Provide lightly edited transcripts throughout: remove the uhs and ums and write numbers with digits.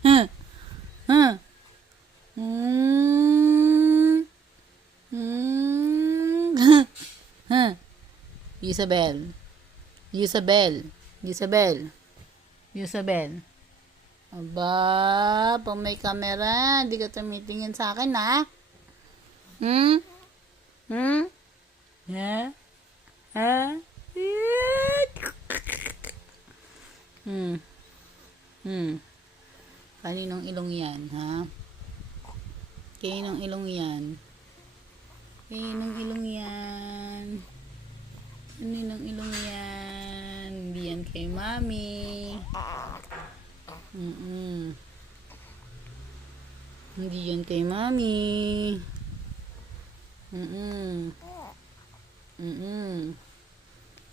Huh? Huh? Mm. Mm. Huh? Isabel. Isabel. Isabel. Isabel. Aba, pag may camera, di ka tumitingin sa akin, ha? Hmm? Hmm? Ha? Ha? Hmm. Hmm. Kaninong ilong yan, ha? Kaninong ilong yan? Kaninong ilong yan? Kaninong ilong yan? Hindi yan kay mami. Mm-mm. Hindi yan kay mami. Mm-mm. Mm-mm.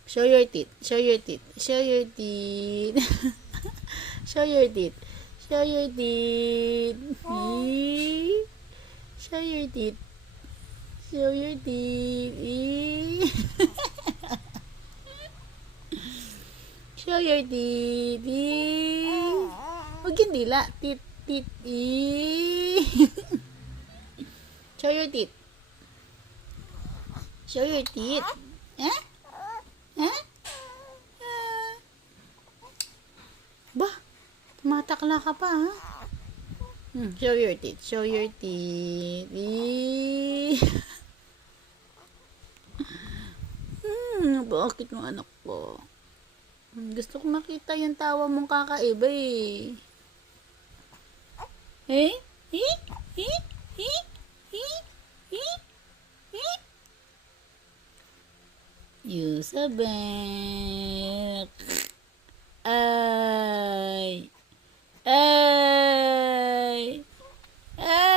Show your teeth. Show your teeth. Show your teeth. Show your teeth. Show your teeth. Eee. Show your teeth. Show your teeth. Eee. Show your teeth. Eee. Huwag yung dila. Teeth. Teeth. Eee. Show your teeth. Show your teeth. Eh? Eh? Ba? Tumatakla ka pa, ha? Show your teeth. Show your teeth. Eee. Bakit mo anak ko? Gusto ko makita yung tawa mong kakaiba eh. Eh? Eh? Eh? Eh? Eh? Eh? Eh? Yusabek. Ay. Ay. Ay.